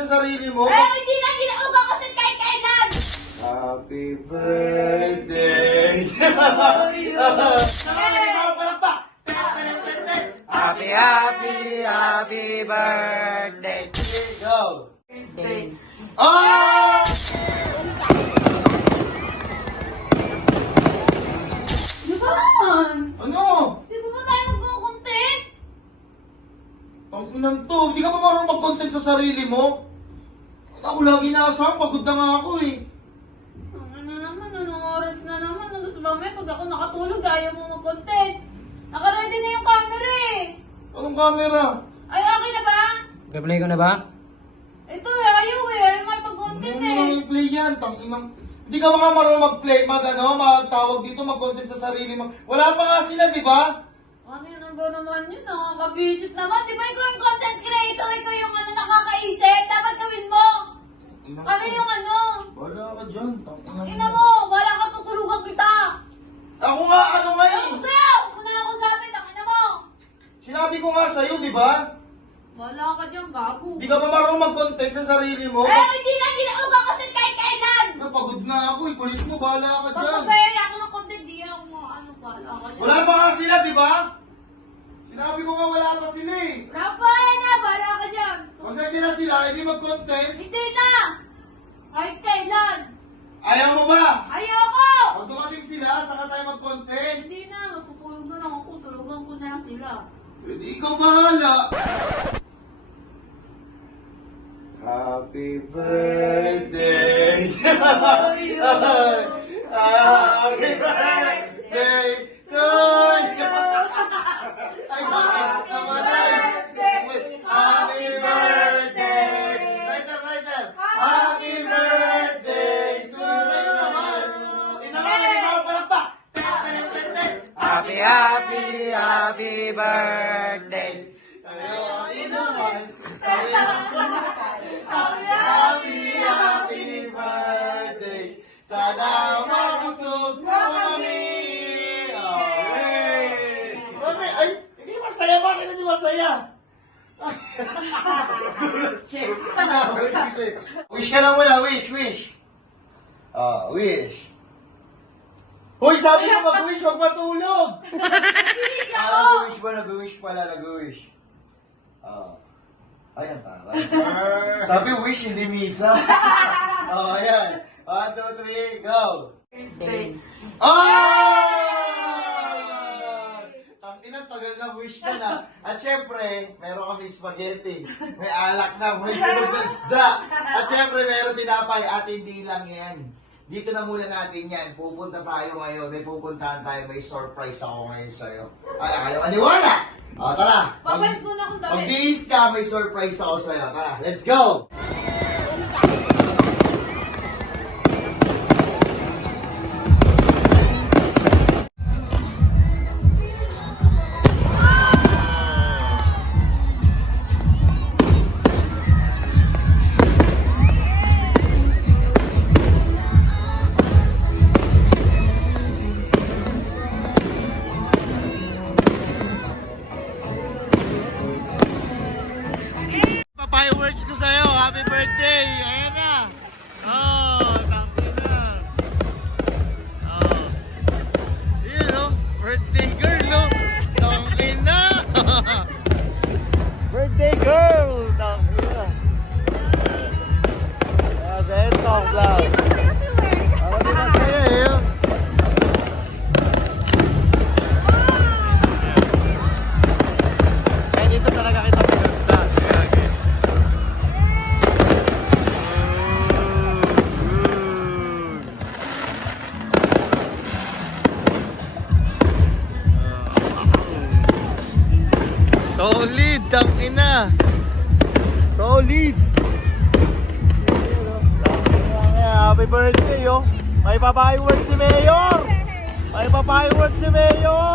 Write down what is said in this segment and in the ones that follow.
sa sarili mo? Eh, hindi na, na ako kakontent kahit kailan! Happy birthday! Happy, happy, happy birthday. Go! Birthday. Ah! Saan? Ano? Di ba ba tayo magkukontent? Ang inang to, hindi ka pa marunong mag-content sa sarili mo? Ako lagi nakasama, pagod na nga ako eh. Ang ano naman, anong oras na naman? Ano sa mamaya pag ako nakatulog, ayaw mo mag-content. Nakaready na yung camera eh. Anong camera? Ay, okay na ba? Nag-play ko na ba? Ito eh, ayaw eh. Ayaw makipag-content Ano eh. mo i-play yan? Tanginang... Hindi ka mga marunong mag-play, mag ano, magtawag dito, mag-content sa sarili mo. Wala pa nga sila, di ba? Ano yun ba naman yun? Nakakabisit naman. Di ba ikaw yung content creator? Ikaw yung ano nakakaisip? Dapat gawin mo. Kami yung ano. Wala ka dyan, tanginang... Ina mo, wala ka tutulugan kita. Ako nga, ano nga eh? Kaya, una ako sa amin, ina mo. Sinabi ko nga sa'yo, di ba? Wala ka dyan, gago. Hindi ka pa marunong mag-content sa sarili mo. Eh, hindi na, hindi na ako kakontent kahit kailan. Napagod na ako eh, kulis mo, bahala ka dyan. magkaya ako ng content, di ako mga ano, wala ka dyan. Wala pa nga sila, di ba? Sinabi ko nga wala pa sila eh. Wala pa, na, wala ka dyan. Pag hindi na sila, hindi mag-content. Hindi na. Kahit kailan. Ayaw mo ba? Ayoko. Pag dumating sila, saka tayo mag-content. Hindi na, matutulog na lang ako. Tulugan ko na lang sila. Pwede ikaw bahala. Happy birthday! Happy birthday Happy, happy, happy birthday. Tayo ang inuman. Tayo ang Happy, happy, happy birthday. Sana mabusog mo kami. Ay, hindi masaya. Bakit hindi masaya? wish ka lang muna, wish, wish. Ah, wish. Hoy, sabi ko mag-wish, huwag matulog. Ah, ako. nag-wish ba? Nag-wish pala, nag-wish. Ah. Ay, ang taray. Sabi wish, hindi misa. oh, ayan. One, two, three, go. Birthday. Ah! Ang inang tagal na wish na na. At syempre, meron kami spaghetti. May alak na, may sunog na isda. At syempre, meron tinapay. At hindi lang yan. Dito na muna natin yan. Pupunta tayo ngayon. May pupuntahan tayo. May surprise ako ngayon sa'yo. Ay, ayaw maniwala. O, tara. Papalit mo na akong damit. Mag-bihis ka, may surprise ako sa'yo. Tara, let's go! Happy birthday! Ayan Solid, tangin na. Solid. Happy birthday, oh. May pa-fireworks si Mayor. May pa-fireworks si Mayor.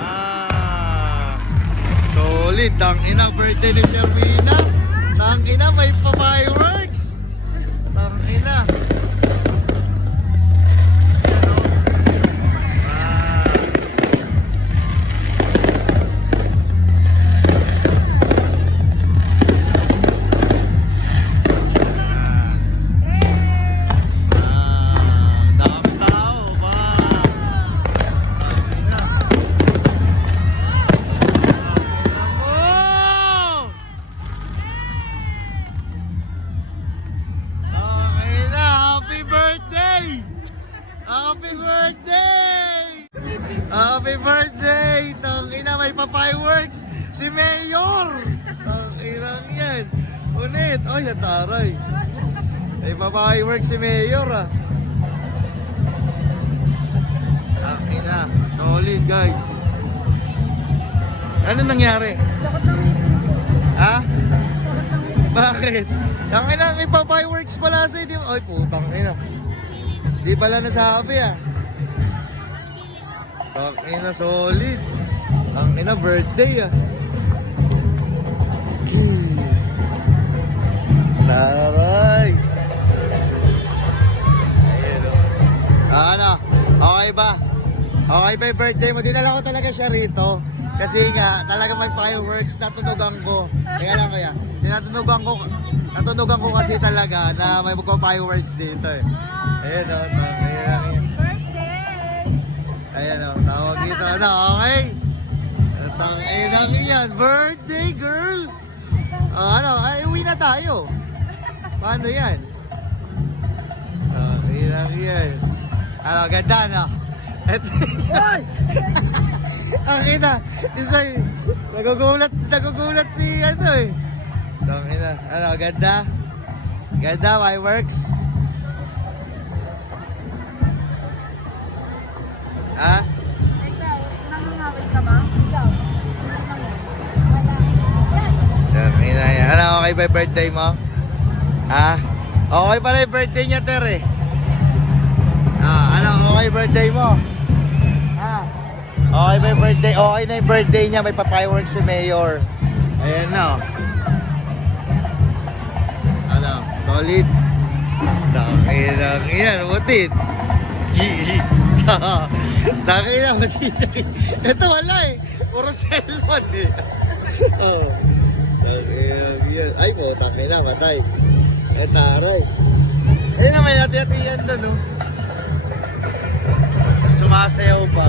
Ah! Solid. Tangina, birthday ni Sherwina. Tangina, may pa fireworks. Tangina. Ayan, Happy birthday! Happy birthday! Tangina, may pa-fireworks! Si Mayor! Tangina yan! Unit! Ay, nataray! May pa-fireworks si Mayor ah! Tangina, solid guys! Ano nangyari? Ha? Bakit? Ang ina, may pa-fireworks pala sa di Ay, putang ina. Di pala nasabi ah. Ang ina, solid. Ang ina, birthday ah. Taray. Oh. Ah, ano? Okay ba? Okay ba yung birthday mo? Dinala ko talaga siya rito. Kasi nga, talaga may fireworks, natunugan ko. Kaya lang kaya, tinatunugan ko, natunugan ko kasi talaga na may magpa-fireworks dito eh. Ayan o, oh, ayan, ayan o, tawag dito, ano, okay? Tang inang yan, birthday girl! Oh, ano, ay, uwi na tayo. Paano yan? Tang inang yan. Ano, ganda no? Ito, ang ina, isa nagugulat, nagugulat si ano eh. Ang ina, ano, ganda? Ganda, fireworks? Ha? Nangangawin ka ba? Ikaw. Yan. Ano, okay ba birthday mo? Ha? Okay pala yung birthday niya, Ter eh. Ah, ano, okay birthday mo? Ha? Okay ba birthday? Okay na yung birthday niya. May pa-fireworks si Mayor. Ayan na. oh. Solid. Daki lang yan, butit. Daki na, butit. Ito wala eh. Puro cellphone eh. Oh. Daki lang yan. Ay mo, taki na, matay. Eh, taray. Ayun na, may hati-hati yan doon, no? Sumasayaw pa.